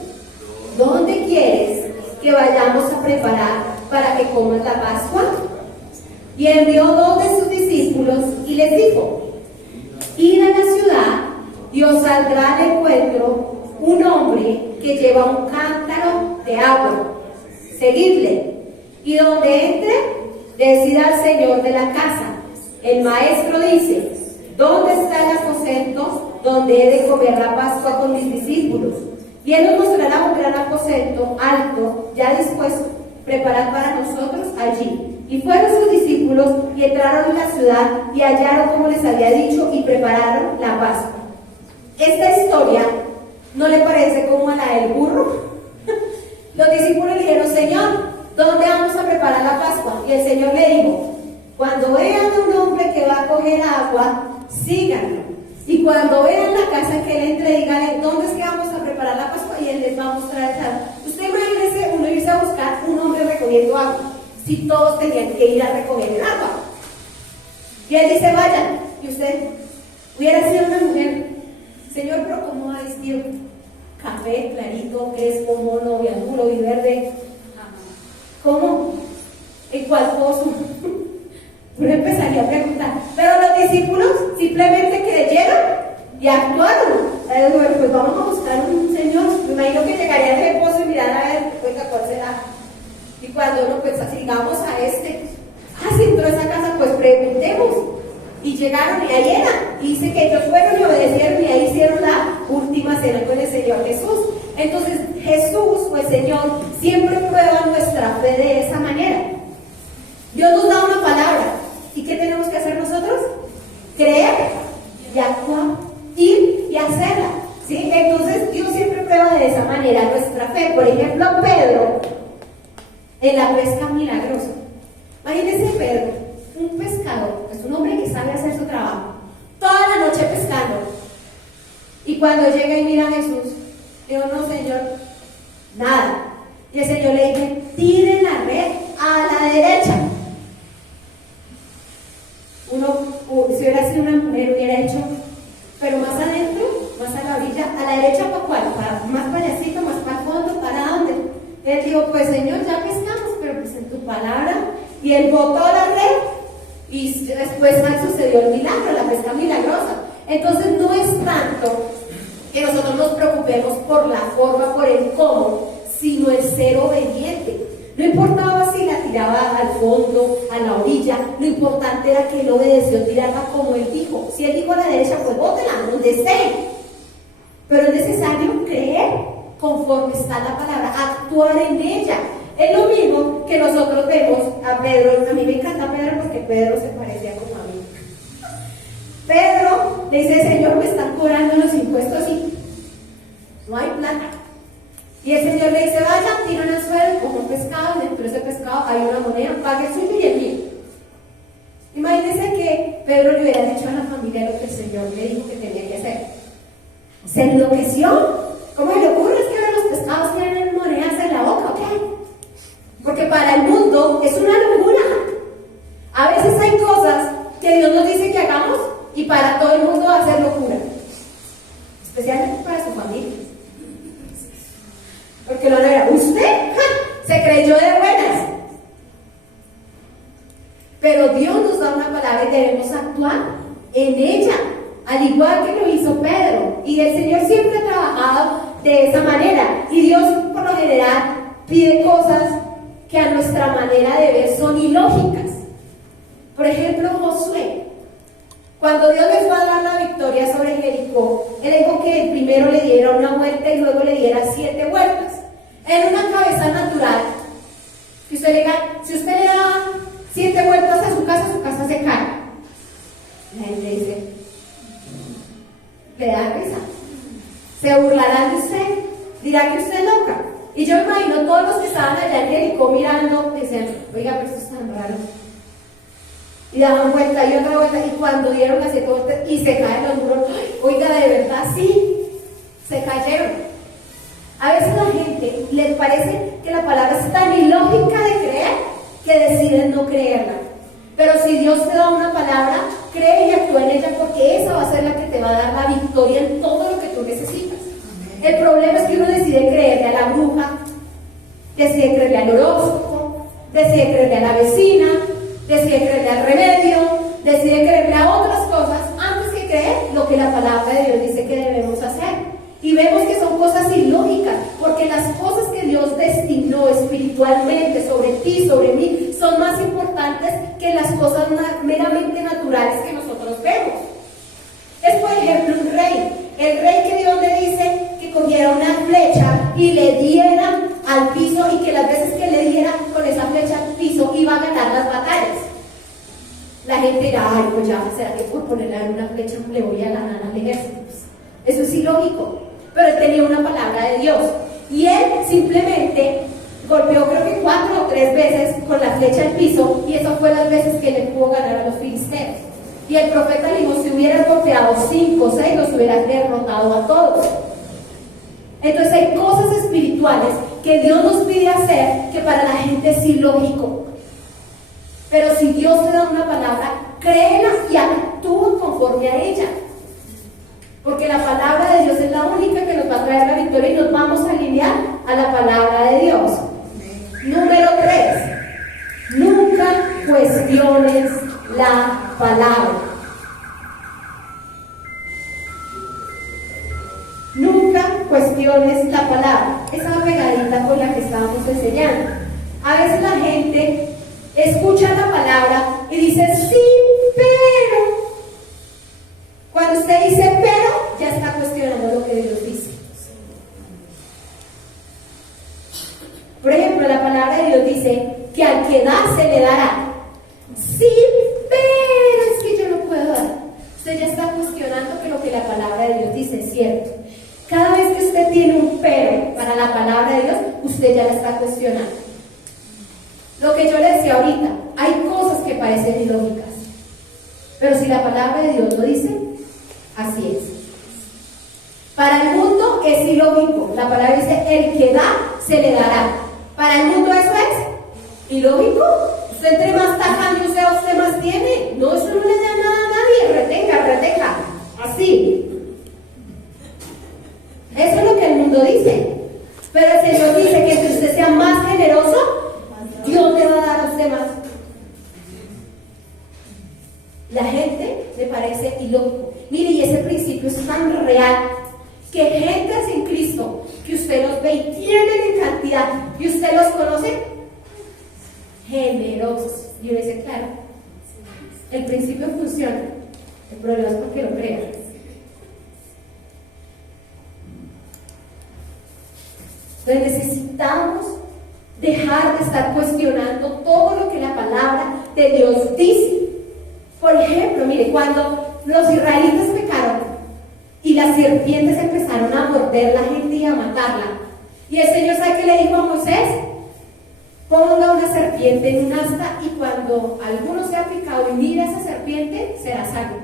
¿dónde quieres que vayamos a preparar para que comas la Pascua? Y envió 2 de sus discípulos y les dijo, id a la ciudad y os saldrá al encuentro un hombre que lleva un cántaro de agua. Seguidle, y donde entre, decid al señor de la casa, el maestro dice, ¿dónde está el aposento donde he de comer la Pascua con mis discípulos? Y él nos mostrará un gran aposento alto, ya dispuesto, preparad para nosotros allí. Y fueron sus discípulos y entraron en la ciudad y hallaron como les había dicho y prepararon la Pascua. Esta historia, ¿no le parece como a la del burro? Los discípulos le dijeron, Señor, ¿dónde vamos a preparar la Pascua? Y el Señor le dijo, cuando vean a un hombre que va a coger agua, síganlo. Y cuando vean la casa que él entre, díganle, ¿dónde es que vamos a preparar la Pascua? Y él les va a mostrar el agua. Usted imagínese uno irse a buscar un hombre recogiendo agua, si todos tenían que ir a recoger el agua. Y él dice, vayan. Y usted hubiera sido una mujer, Señor, pero ¿cómo va a vestir? Café, clarito, crespo, mono, bianculo y verde. ¿Cómo? ¿En cuál pozo? Uno empezaría a preguntar. Pero los discípulos simplemente creyeron y actuaron. Bueno, pues vamos a buscar un señor. Me imagino que llegaría al reposo y mirar a ver, oiga, ¿cuál será? Y cuando uno pues sigamos a este, si entró a esa casa, pues preguntemos. Y llegaron y ahí era. Y dice que ellos fueron y obedecieron y ahí hicieron la última cena con el Señor Jesús. Entonces Jesús, pues Señor, siempre prueba nuestra fe de esa manera. Dios nos da una palabra. ¿Y qué tenemos que hacer nosotros? Creer y actuar, ir y hacerla. ¿Sí? Entonces Dios siempre prueba de esa manera nuestra fe. Por ejemplo, Pedro, en la pesca milagrosa. Imagínense Pedro, un pescador, es un hombre que sabe hacer su trabajo, toda la noche pescando. Y cuando llega y mira a Jesús, dijo, no, Señor, nada. Y el Señor le dice, tire la red a la derecha. Si hubiera sido una mujer, hubiera hecho, pero más adentro, más a la orilla, a la derecha, ¿para cuál? Más para allácito, más para el fondo, ¿para dónde? Él dijo, pues Señor, ya pescamos, pero pues en tu palabra. Y él botó la red y después sucedió el milagro, la pesca milagrosa. Entonces no es tanto que nosotros nos preocupemos por la forma, por el cómo, sino el ser obediente. No importaba si la tiraba al fondo, a la orilla, lo importante era que él obedeció tirarla como él dijo. Si él dijo a la derecha, pues bótela, donde esté. Pero es necesario creer conforme está la palabra, actuar en ella. Es lo mismo que nosotros vemos a Pedro. A mí me encanta Pedro porque Pedro se parecía como a mí. Pedro le dice, Señor, me están cobrando los impuestos y no hay plata. Y el Señor le dice, vaya, tira en el suelo, como un pescado, dentro de ese pescado hay una moneda, pague el suyo y el mío. Imagínense que Pedro le hubiera dicho a la familia lo que el Señor le dijo que tenía que hacer. Se enloqueció. ¿Cómo le ocurre? Es que los pescados tienen monedas en la boca, ¿ok? Porque para el mundo es una locura. A veces hay cosas que Dios nos dice que hagamos y para todo el mundo va a ser locura. Especialmente para su familia. Porque lo era, usted se creyó de buenas. Pero Dios nos da una palabra y debemos actuar en ella, al igual que lo hizo Pedro. Y el Señor siempre ha trabajado de esa manera. Y Dios, por lo general, pide cosas que a nuestra manera de ver son ilógicas. Por ejemplo, Josué. Cuando Dios les va a dar la victoria sobre Jericó, Él dijo que primero le diera una vuelta y luego le diera 7 vueltas. En una cabeza natural, si usted le da 7 vueltas a su casa se cae. La gente dice, le da risa. Se burlarán de usted, dirá que usted es loca. Y yo me imagino todos los que estaban allá en Jericó mirando, decían, oiga, pero esto es tan raro. Y daban vuelta y otra vuelta, y cuando dieron las 7 vueltas y se caen los muros, oiga, de verdad sí, se cayeron. A veces a la gente les parece que la palabra es tan ilógica de creer que deciden no creerla. Pero si Dios te da una palabra, cree y actúa en ella, porque esa va a ser la que te va a dar la victoria en todo lo que tú necesitas. El problema es que uno decide creerle a la bruja, decide creerle al horóscopo, decide creerle a la vecina, decide creerle al remedio, decide creerle a otras cosas antes que creer lo que la palabra de Dios dice que debemos hacer. Y vemos que son cosas ilógicas, porque las cosas que Dios destinó espiritualmente sobre ti, sobre mí, son más importantes que las cosas meramente naturales que nosotros vemos. Es, por ejemplo, un rey. El rey que Dios le dice que cogiera una flecha y le diera al piso, y que las veces que le diera con esa flecha al piso iba a ganar las batallas. La gente dirá, ay, pues ya, ¿será que por ponerle una flecha le voy a ganar al ejército? Eso es ilógico. Pero él tenía una palabra de Dios. Y él simplemente golpeó, creo que 4 o 3 veces con la flecha al piso, y eso fue las veces que le pudo ganar a los filisteos. Y el profeta le dijo, si hubieras golpeado 5 o 6, los hubieras derrotado a todos. Entonces hay cosas espirituales que Dios nos pide hacer que para la gente es ilógico. Pero si Dios te da una palabra, créela y actúa conforme a ella. Porque la palabra de Dios es la única que nos va a traer la victoria, y nos vamos a alinear a la palabra de Dios. Número 3. Nunca cuestiones la palabra. Nunca cuestiones la palabra. Esa pegadita con la que estábamos enseñando. A veces la gente escucha la palabra y dice, sí, pero... Cuando usted dice pero, ya está cuestionando lo que Dios dice. Por ejemplo, la palabra de Dios dice que al que da se le dará. Sí, pero es que yo no puedo dar. Usted ya está cuestionando que lo que la palabra de Dios dice es cierto. Cada vez que usted tiene un pero para la palabra de Dios, usted ya la está cuestionando. que yo le decía ahorita, hay cosas que parecen ilógicas, pero si la palabra de Dios lo dice, así es. Para el mundo es ilógico. La palabra dice, el que da, se le dará. Para el mundo eso es ilógico. Usted entre más tacaño sea, usted más tiene. No, eso no le da nada a nadie. Retenga. Así. Eso es lo que el mundo dice. Pero el Señor dice que si usted sea más generoso, Dios le va a dar a usted más. La gente le parece ilógico. Mire, y ese principio es tan real que gente sin Cristo, que usted los ve y tienen en cantidad, y usted los conoce, generosos. Y uno dice, claro, el principio funciona. El problema es porque lo crean. Entonces necesitamos dejar de estar cuestionando todo lo que la palabra de Dios dice. Por ejemplo, mire, cuando los israelitas pecaron y las serpientes empezaron a morder la gente y a matarla, y el Señor, ¿sabe qué le dijo a Moisés? Ponga una serpiente en un asta y cuando alguno sea picado y mira a esa serpiente, será sano.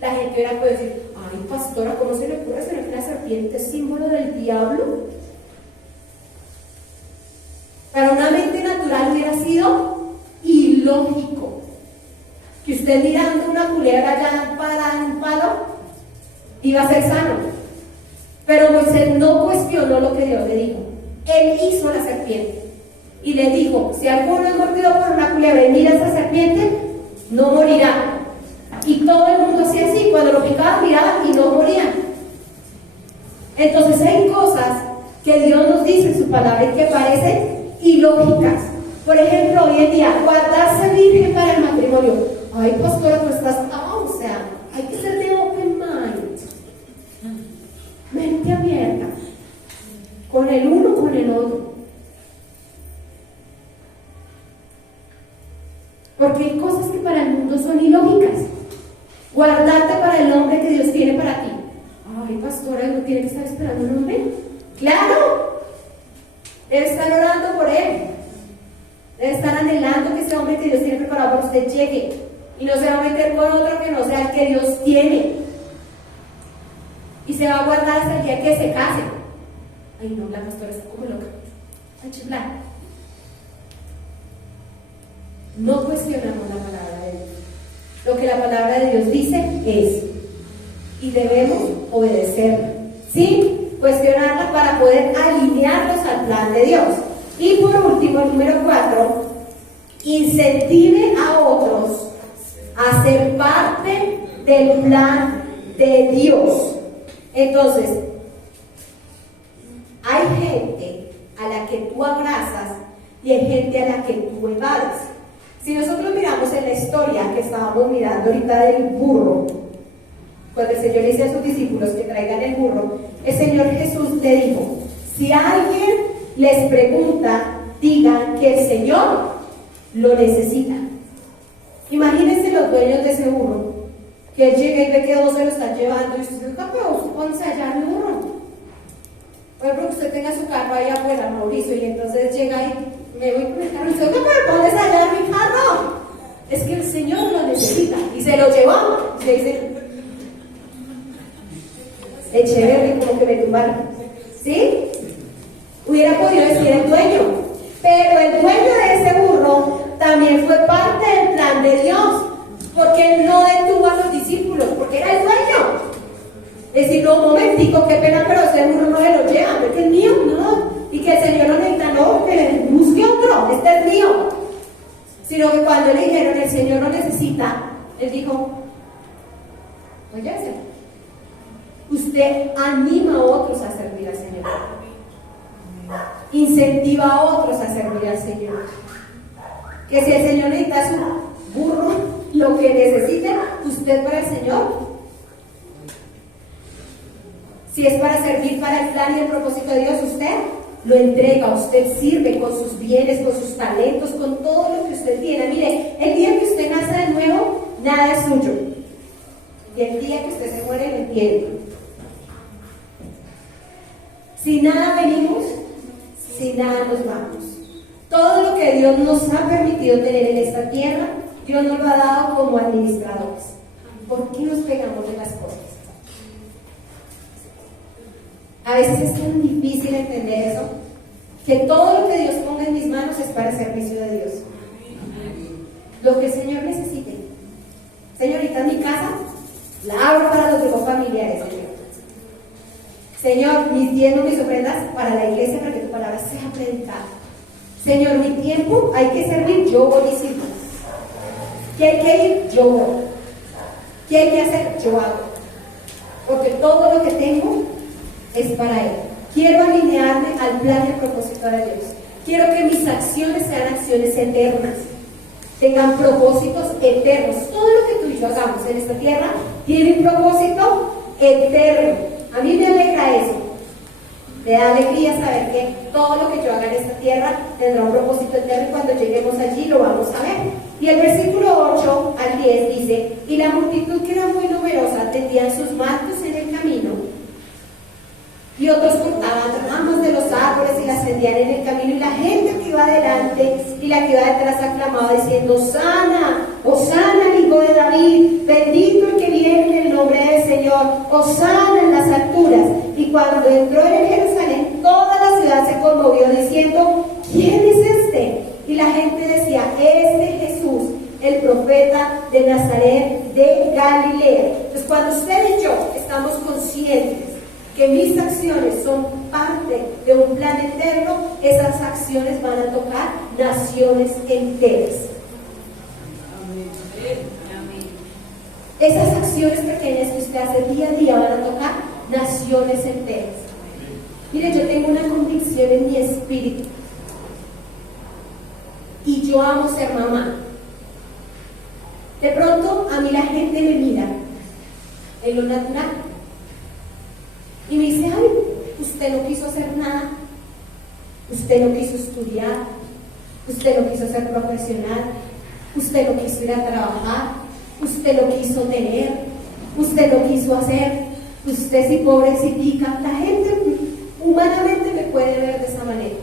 La gente hubiera podido decir, ay pastora, ¿cómo se le ocurre ser que la serpiente es símbolo del diablo? Para una mente natural hubiera sido ilógico que usted mirando una culebra ya parada en un palo iba a ser sano. Pero Moisés no cuestionó lo que Dios le dijo. Él hizo la serpiente y le dijo, si alguno es mordido por una culebra y mira a esa serpiente, no morirá. Y todo el mundo hacía así, cuando lo picaban miraban y no morían. Entonces hay cosas que Dios nos dice en su palabra y que parecen ilógicas. Por ejemplo, hoy en día, guardarse virgen para el matrimonio. Ay, pastora, tú estás, o sea, hay que ser de open mind, mente abierta, con el uno, con el otro. Porque hay cosas que para el mundo son ilógicas. Guardarte para el hombre que Dios tiene para ti. Ay, pastora, ¿no tiene que estar esperando un hombre? ¡Claro! Debe estar orando por él. Debe estar anhelando que ese hombre que Dios tiene preparado para usted llegue. Y no se va a meter con otro que no sea el que Dios tiene. Y se va a guardar hasta el día que se case. Ay, no, la pastora está como loca. A chiflar. No cuestionamos la palabra de Dios. Lo que la palabra de Dios dice es, y debemos obedecerla, sin cuestionarla para poder alinearnos al plan de Dios. Y por último, el número 4, incentive a otros a ser parte del plan de Dios. Entonces, hay gente a la que tú abrazas y hay gente a la que tú evades. Si nosotros miramos en la historia que estábamos mirando ahorita del burro, cuando el Señor le dice a sus discípulos que traigan el burro, el Señor Jesús le dijo, si alguien les pregunta, digan que el Señor lo necesita. Imagínense los dueños de ese burro, que él llega y ve que dos se lo están llevando y usted dice, pero pónganse allá el burro. Por ejemplo, que usted tenga su carro ahí afuera, Mauricio, y entonces llega y me voy con el carro y dice, pero ponles allá mi carro. Es que el Señor lo necesita. Y se lo llevamos. Y se dice, chévere, como que me tumbaron. ¿Sí? Hubiera podido decir el dueño. Pero el dueño de ese burro también fue parte del plan de Dios. Porque él no detuvo a los discípulos, porque era el dueño. Es decir, no, un momentico, qué pena, pero ese burro no se lo lleva, este es mío, no. Y que el Señor no necesita, no, que busque otro, este es mío. Sino que cuando le dijeron, el Señor lo necesita, él dijo, oye, usted anima a otros a servir al Señor. Incentiva a otros a servir al Señor. Que si el Señor necesita su burro, lo que necesite, usted para el Señor. Si es para servir para el plan y el propósito de Dios, usted lo entrega, usted sirve con sus bienes, con sus talentos, con todo lo que usted tiene. Mire, el día que usted nace de nuevo, nada es suyo. Y el día que usted se muere, lo entiende. Si nada venimos, si nada nos vamos. Todo lo que Dios nos ha permitido tener en esta tierra, Dios nos lo ha dado como administradores. ¿Por qué nos pegamos de las cosas? A veces es tan difícil entender eso, que todo lo que Dios ponga en mis manos es para servicio de Dios. Lo que el Señor necesite. Señorita, en mi casa, la abro para los grupos familiares, Señor. Señor, mis diezmos, mis ofrendas para la iglesia, para que tu palabra sea predicada. Señor, mi tiempo hay que servir, yo voy y sirvo. ¿Qué hay que ir? Yo voy. ¿Qué hay que hacer? Yo hago. Porque todo lo que tengo es para Él. Quiero alinearme al plan y al propósito de Dios. Quiero que mis acciones sean acciones eternas, tengan propósitos eternos. Todo lo que tú y yo hagamos en esta tierra tiene un propósito eterno. A mí me alegra eso. Me da alegría saber que todo lo que yo haga en esta tierra tendrá un propósito eterno y cuando lleguemos allí lo vamos a ver. Y el versículo 8 al 10 dice: y la multitud, que era muy numerosa, tendían sus mantos en el camino, y otros cortaban ramas de los árboles y las tendían en el camino, y la gente que iba adelante y la que iba detrás aclamaba diciendo: Hosana, Hosana al Hijo de David, bendito el que viene en el nombre del Señor, Hosana en las alturas. Y cuando entró en Jerusalén, toda la ciudad se conmovió diciendo: ¿quién es este? Y la gente decía: este Jesús, el profeta de Nazaret de Galilea. Entonces, cuando usted y yo estamos conscientes que mis acciones son parte de un plan eterno, esas acciones van a tocar naciones enteras. Esas acciones pequeñas que usted hace día a día van a tocar naciones enteras. Mire, yo tengo una convicción en mi espíritu y yo amo ser mamá. De pronto a mí la gente me mira en lo natural y me dice: ay, usted no quiso hacer nada, usted no quiso estudiar, usted no quiso ser profesional, usted no quiso ir a trabajar, usted no quiso tener, usted no quiso hacer, usted sí pobrecita. La gente humanamente me puede ver de esa manera,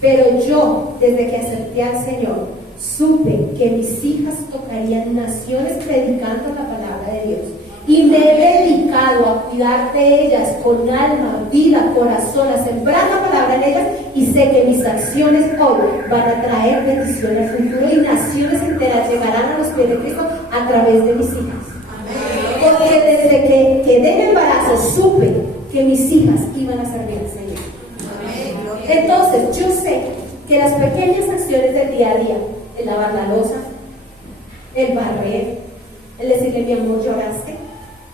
pero yo, desde que acepté al Señor, supe que mis hijas tocarían naciones predicando la palabra de Dios. Y me he dedicado a cuidar de ellas con alma, vida, corazón, a sembrar la palabra en ellas, y sé que mis acciones hoy van a traer bendición al futuro y naciones enteras llegarán a los pies de Cristo a través de mis hijas. Amén. Porque desde que quedé en embarazo supe que mis hijas iban a servir al Señor. Amén. Entonces yo sé que las pequeñas acciones del día a día, el lavar la loza, el barrer, el decirle: mi amor, lloraste,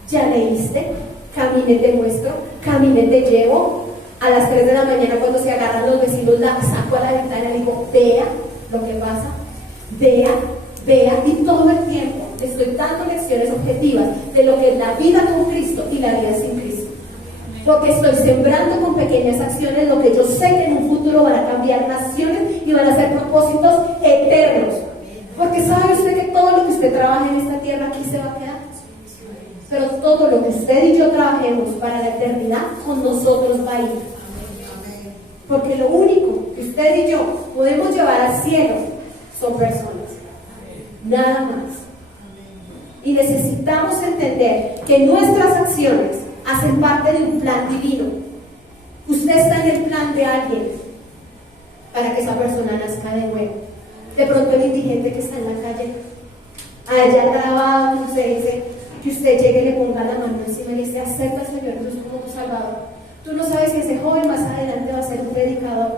ya leíste, caminé te muestro, caminé te llevo. A las 3 de la mañana, cuando se agarran los vecinos, la saco a la ventana y digo: vea lo que pasa, vea, vea. Y todo el tiempo le estoy dando lecciones objetivas de lo que es la vida con Cristo y la vida sin Cristo, porque estoy sembrando con pequeñas acciones lo que yo sé que en un futuro van a cambiar naciones y van a ser propósitos eternos. Porque sabe usted que todo lo que usted trabaje en esta tierra aquí se va a quedar, pero todo lo que usted y yo trabajemos para la eternidad con nosotros va a ir. Porque lo único que usted y yo podemos llevar al cielo son personas, nada más. Y necesitamos entender que nuestras acciones hacen parte de un plan divino. Usted está en el plan de alguien para que esa persona nazca de nuevo. De pronto el indigente que está en la calle, a ella trabada, usted dice, que usted llegue y le ponga la mano encima y le dice: acepta al Señor Jesús como tu Salvador. Tú no sabes que ese joven más adelante va a ser un predicador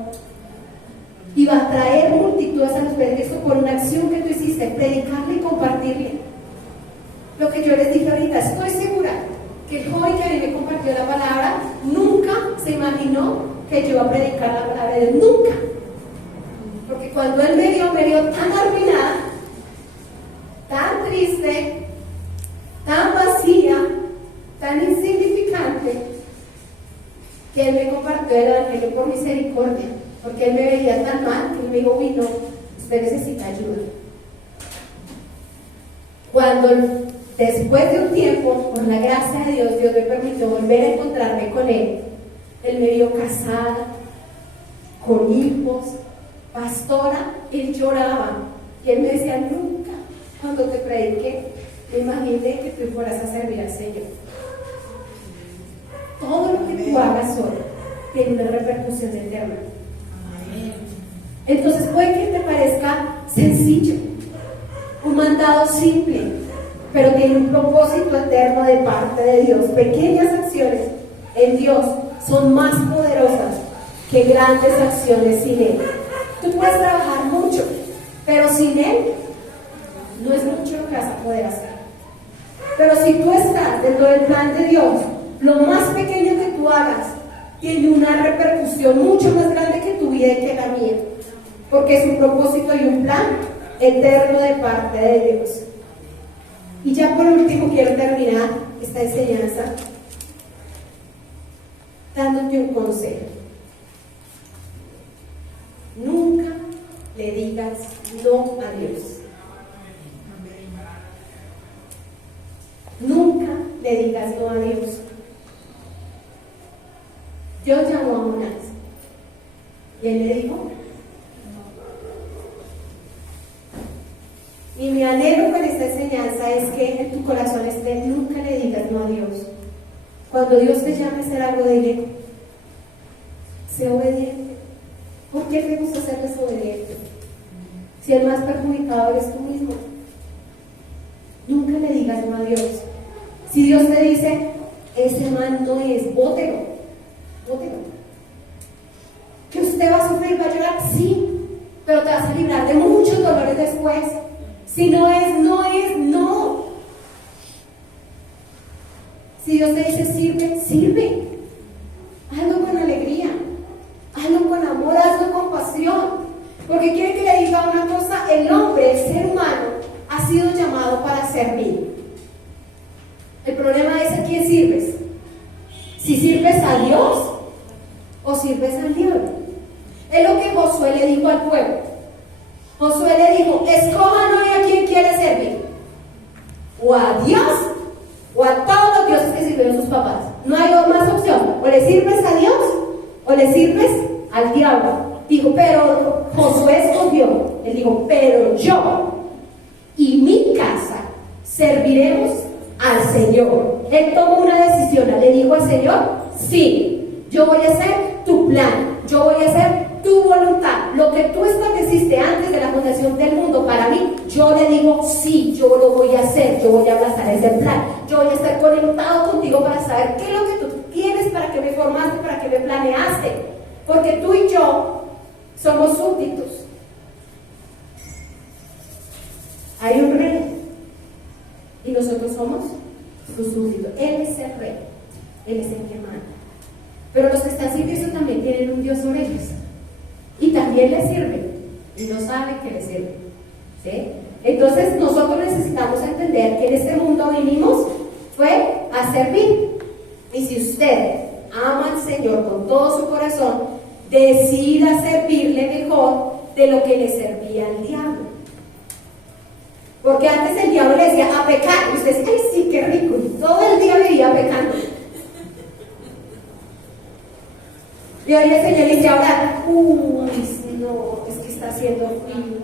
y va a traer multitudes a los pies de Cristo por una acción que tú hiciste, predicarle y compartirle. Lo que yo les dije ahorita, estoy segura que el joven que a mí me compartió la palabra nunca se imaginó que yo iba a predicar la palabra de Dios, nunca. Porque cuando él me vio tan arruinada, tan triste, tan vacía, tan insignificante, que él me compartió el evangelio por misericordia, porque él me veía tan mal que él me dijo: uy, no, usted necesita ayuda. Cuando después de un tiempo, por la gracia de Dios, Dios me permitió volver a encontrarme con él. Él me vio casada, con hijos, pastora, él lloraba. Y él me decía, nunca, cuando te prediqué, me imaginé que tú fueras a servir al Señor. Todo lo que tú hagas hoy tiene una repercusión eterna. Entonces puede que te parezca sencillo, un mandado simple, pero tiene un propósito eterno de parte de Dios. Pequeñas acciones en Dios son más poderosas que grandes acciones sin Él. Tú puedes trabajar mucho, pero sin Él no es mucho lo que vas a poder hacer. Pero si tú estás dentro del plan de Dios, lo más pequeño que tú hagas tiene una repercusión mucho más grande que tu vida y que la mía, porque es un propósito y un plan eterno de parte de Dios. Y ya por último quiero terminar esta enseñanza dándote un consejo. Nunca le digas no a Dios. Nunca le digas no a Dios. Dios llamó a Jonás y él le dijo. Y mi anhelo con esta enseñanza es que en tu corazón esté, nunca le digas no a Dios. Cuando Dios te llame a hacer algo, dile, sé obediente. ¿Por qué te gusta ser desobediente? Si el más perjudicado eres tú mismo. Nunca le digas no a Dios. Si Dios te dice, ese man no es, bótelo. Que usted va a sufrir, va a llorar, sí, pero te vas a librar de muchos dolores después. Si no es, no. Si Dios te dice sirve. Hazlo con alegría, hazlo con amor, hazlo con pasión. Porque quiere que le diga una cosa, el hombre, el ser humano, ha sido llamado para servir. El problema es a quién sirves. Si sirves a Dios o sirves al diablo. Es lo que Josué le dijo al pueblo. Josué le dijo, escojan hoy a quién quiere servir, o a Dios o a todos los dioses que sirvieron sus papás. No hay más opción, o le sirves a Dios o le sirves al diablo. Dijo, pero Josué escogió, él dijo, pero yo y mi casa serviremos al Señor. Él tomó una decisión, le dijo al Señor, sí, yo voy a hacer tu plan, yo voy a hacer tu voluntad, lo que tú estableciste antes de la fundación del mundo para mí, yo le digo sí, yo lo voy a hacer, yo voy a abrazar ese plan, yo voy a estar conectado contigo para saber qué es lo que tú tienes, para que me formaste, para que me planeaste, porque tú y yo somos súbditos. Hay un rey y nosotros somos sus súbditos. Él es el rey, él es el que manda, pero los que están sirviendo también tienen un Dios sobre ellos. Y también le sirven y no saben que le sirven, ¿sí? Entonces nosotros necesitamos entender que en este mundo vinimos fue a servir. Y si usted ama al Señor con todo su corazón, decida servirle mejor de lo que le servía al diablo. Porque antes el diablo le decía a pecar y usted dice, ay sí, qué rico, y todo el día vivía pecando. Y hoy el Señor le dice ahora, uy, no, es que está haciendo frío.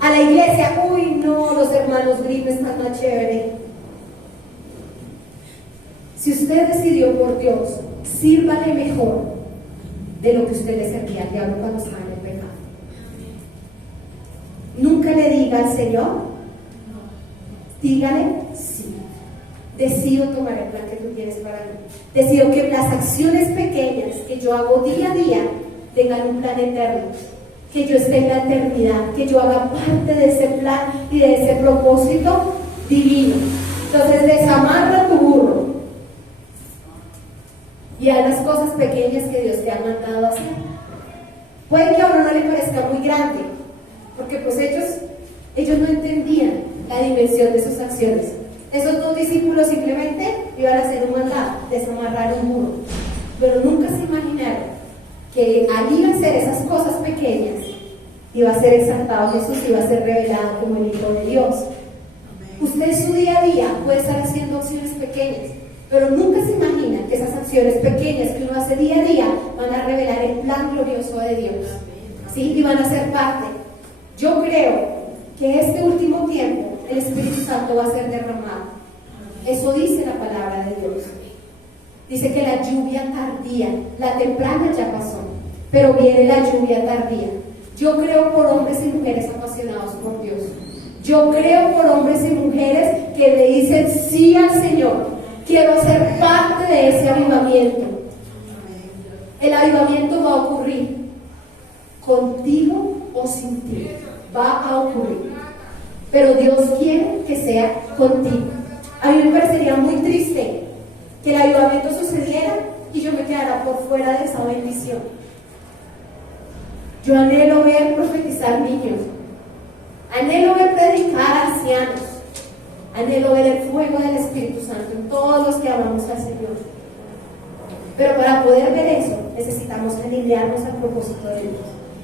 A la iglesia, uy, no, los hermanos gritos están más chévere. Si usted decidió por Dios, sírvale mejor de lo que usted le servía al diablo cuando estaba en el pecado. Nunca le diga al Señor, dígale sí. Decido tomar el plan que tú tienes para mí. Decido que las acciones pequeñas que yo hago día a día tengan un plan eterno, que yo esté en la eternidad, que yo haga parte de ese plan y de ese propósito divino. Entonces desamarra tu burro y haz las cosas pequeñas que Dios te ha mandado a hacer. Puede que a uno no le parezca muy grande, porque pues ellos no entendían la dimensión de sus acciones. Esos dos discípulos simplemente iban a hacer un mandado, desamarrar un burro, pero nunca se imaginaron que al ir a hacer esas cosas pequeñas iba a ser exaltado Jesús, iba a ser revelado como el Hijo de Dios. Usted en su día a día puede estar haciendo acciones pequeñas, pero nunca se imagina que esas acciones pequeñas que uno hace día a día van a revelar el plan glorioso de Dios. ¿sí? Y van a ser parte. Yo creo que este último tiempo el Espíritu Santo va a ser derramado. Eso dice la palabra de Dios. Dice que la lluvia tardía, la temprana ya pasó, pero viene la lluvia tardía. Yo creo por hombres y mujeres apasionados por Dios. Yo creo por hombres y mujeres que le dicen sí al Señor. Quiero ser parte de ese avivamiento. El avivamiento va a ocurrir contigo o sin ti. Va a ocurrir. Pero Dios quiere que sea contigo. A mí me parecería muy triste que el avivamiento sucediera y yo me quedara por fuera de esa bendición. Yo anhelo ver profetizar niños, anhelo ver predicar a ancianos, anhelo ver el fuego del Espíritu Santo en todos los que amamos al Señor. Pero para poder ver eso necesitamos alinearnos al propósito de Dios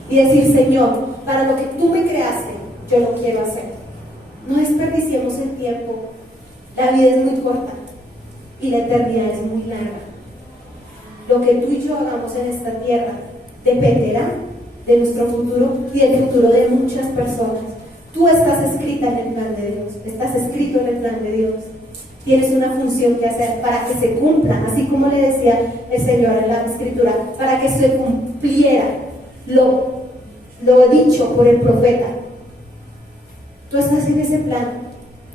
y decir: Señor, para lo que tú me creaste, yo lo quiero hacer. No desperdiciemos el tiempo. La vida es muy corta y la eternidad es muy larga. Lo que tú y yo hagamos en esta tierra dependerá de nuestro futuro y del futuro de muchas personas. Tú estás escrita en el plan de Dios, estás escrito en el plan de Dios. Tienes una función que hacer para que se cumpla, así como le decía el Señor en la Escritura, para que se cumpliera lo dicho por el profeta. Tú estás en ese plan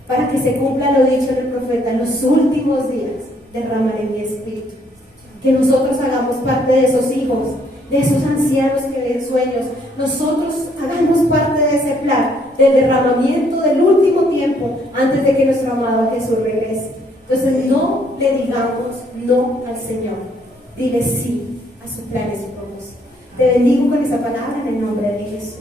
para que se cumpla lo dicho en el profeta: en los últimos días derramaré mi espíritu. Que nosotros hagamos parte de esos hijos, de esos ancianos que ven sueños. Nosotros hagamos parte de ese plan del derramamiento del último tiempo antes de que nuestro amado Jesús regrese. Entonces no le digamos no al Señor, dile sí a su plan y su propósito. Te bendigo con esa palabra en el nombre de Jesús.